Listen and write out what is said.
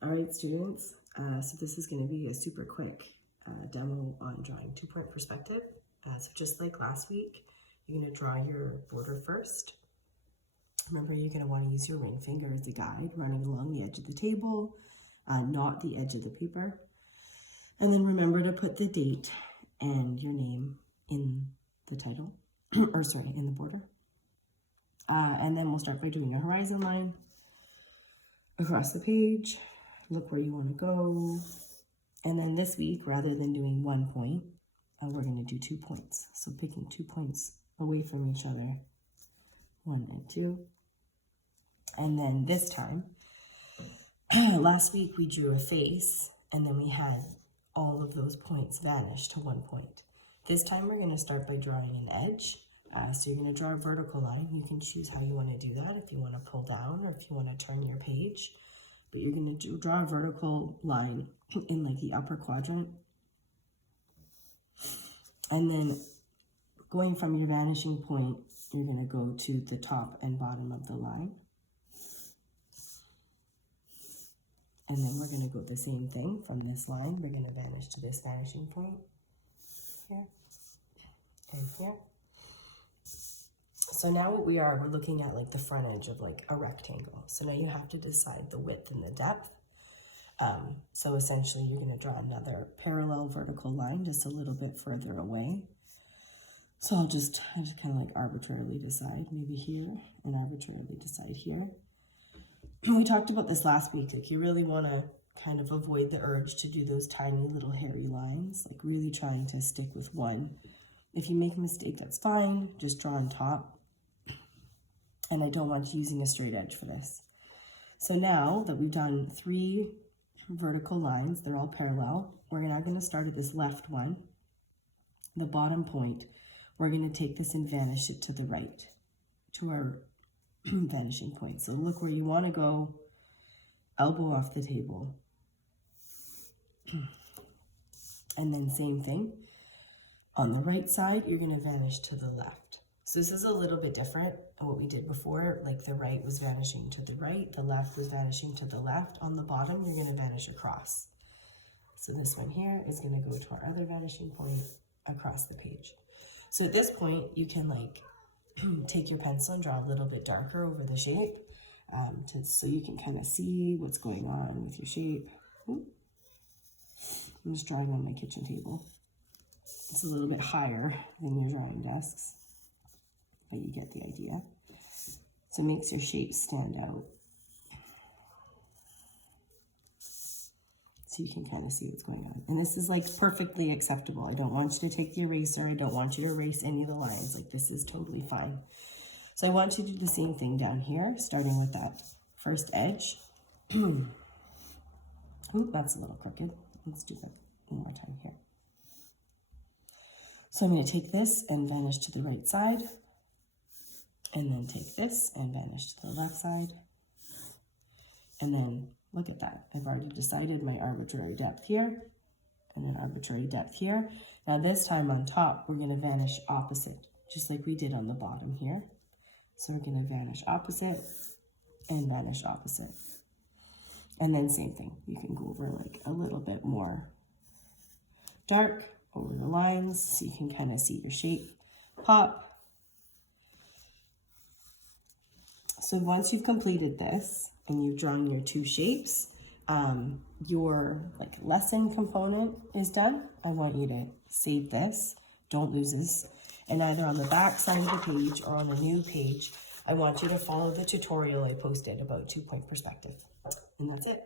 All right, students, so this is going to be a super quick demo on drawing 2-point perspective. So just like last week, you're going to draw your border first. Remember, you're going to want to use your ring finger as a guide, running along the edge of the table, not the edge of the paper. And then remember to put the date and your name in the title, or sorry, in the border. And then we'll start by doing a horizon line across the page. Look where you want to go. And then this week, rather than doing 1 point, we're going to do 2 points. So picking 2 points away from each other, 1 and 2. And then this time, last week we drew a face, and then we had all of those points vanish to 1 point. This time we're going to start by drawing an edge. So you're going to draw a vertical line. You can choose how you want to do that, if you want to pull down or if you want to turn your page. But you're going to draw a vertical line in like the upper quadrant. And then going from your vanishing point, you're going to go to the top and bottom of the line. And then we're going to go the same thing from this line. We're going to vanish to this vanishing point here and here. So now what we're looking at like the front edge of like a rectangle. So now you have to decide the width and the depth. So essentially you're going to draw another parallel vertical line just a little bit further away. So I just kind of like arbitrarily decide maybe here and arbitrarily decide here. We talked about this last week. Like you really want to kind of avoid the urge to do those tiny little hairy lines, like really trying to stick with one. If you make a mistake, that's fine. Just draw on top. And I don't want you using a straight edge for this. So now that we've done 3 vertical lines, they're all parallel, we're now going to start at this left one, the bottom point. We're going to take this and vanish it to the right, to our vanishing point. So look where you want to go, elbow off the table. And then same thing. On the right side, you're going to vanish to the left. So this is a little bit different than what we did before. Like the right was vanishing to the right, the left was vanishing to the left. On the bottom, you're going to vanish across. So this one here is going to go to our other vanishing point across the page. So at this point, you can like take your pencil and draw a little bit darker over the shape so you can kind of see what's going on with your shape. Ooh. I'm just drawing on my kitchen table. It's a little bit higher than your drawing desks, but you get the idea. So it makes your shape stand out. So you can kind of see what's going on. And this is like perfectly acceptable. I don't want you to take the eraser. I don't want you to erase any of the lines. Like this is totally fine. So I want you to do the same thing down here, starting with that first edge. Ooh, that's a little crooked. Let's do that one more time here. So I'm going to take this and vanish to the right side, and then take this and vanish to the left side. And then look at that. I've already decided my arbitrary depth here and an arbitrary depth here. Now this time on top, we're going to vanish opposite, just like we did on the bottom here. So we're going to vanish opposite and vanish opposite. And then same thing. You can go over like a little bit more dark over the lines so you can kind of see your shape pop. So once you've completed this and you've drawn your 2 shapes, your like lesson component is done. I want you to save this, don't lose this, and either on the back side of the page or on a new page, I want you to follow the tutorial I posted about 2-point perspective. And that's it.